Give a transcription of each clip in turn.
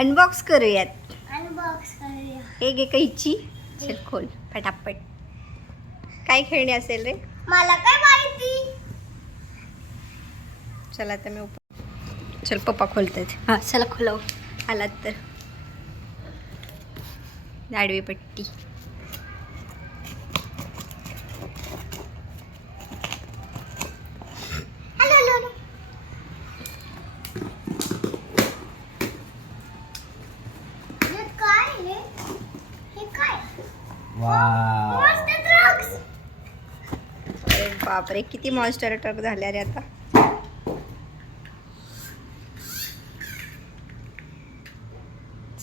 Unbox करूयात. करूया. एक कैची. चल खोल फटाफट. काय खेळणी असेल रे? मला काय माहिती. चला आता मी चल पप्पा खोलतात. हा चला खोलव. आलात तर. आडवी पट्टी. अरे बापरे किती मॉन्स्टर ट्रक झाले रे आता.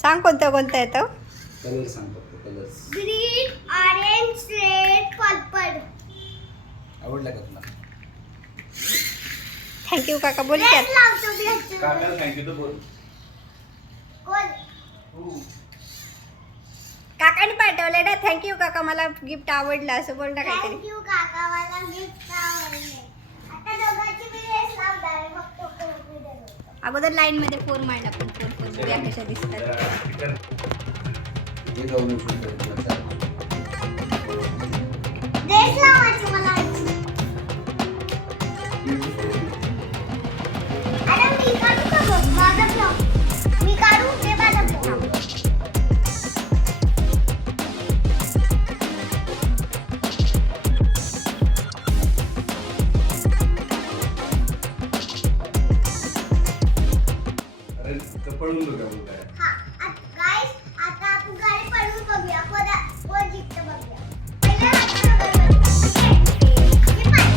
सांग कोणतं कोणतं येतं. कलर सांग फक्त colours. Green, orange, red, purple. आवडला का तुला? थँक्यू काका बोल की. काकाला थँक्यू तर बोल. काकाने पाठवले ना. थँक्यू काका मला गिफ्ट आवडलं असं बोल ना काहीतरी. थँक्यू काका मला गिफ्ट आवडले. आता दोघांची मी रेस लावणार आहे. फक्त फोन दे. अगोदर लाईन मध्ये फोर मांड आपण. फोर बघूया कशा दिसतात. हे जाऊन शूट कर. रेस लावायची मला. अरे मी काढू का बघ माझा ब्लॉग. मी काढू ते माझा ब्लॉग. अरे पळून बघा बोलताय. हा गाइस आता आपण गाडी पळवून बघूया. कोण जिंकतं बघूया. पहिले हात बघूया. हे पाय.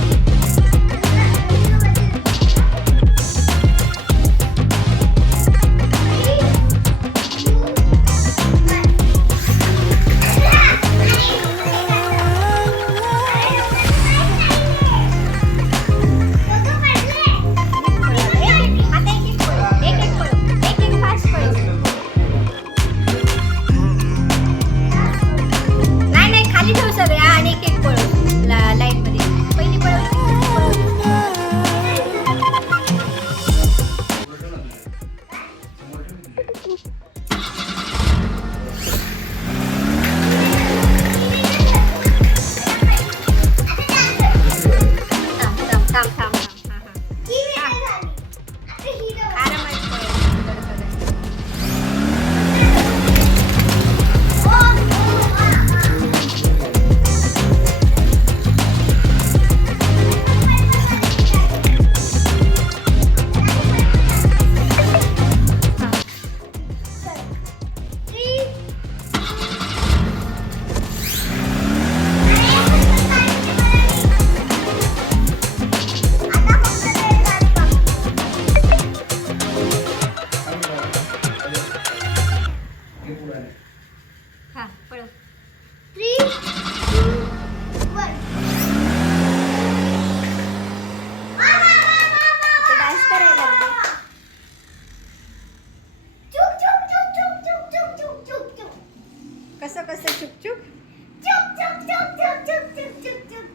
कसं कसं चुक चुक चुक चुक चुक चुक चुक चुक चुक चुक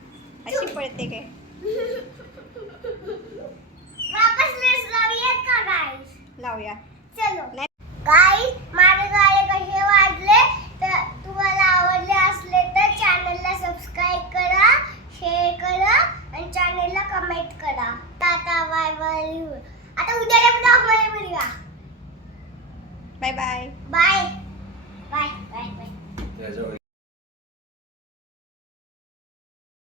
अशी पळते काय. वापस लेस लावूयात का गाइस. लावूया. चलो गाइस माझे गाणे कसे वाटले तर तुम्हाला आवडले असले तर चॅनलला सबस्क्राइब करा, शेअर करा आणि चॅनलला कमेंट करा. Tata bye bye. आता उद्याच्या ब्लॉगमध्ये भेटूया. Bye bye. Bye bye bye bye.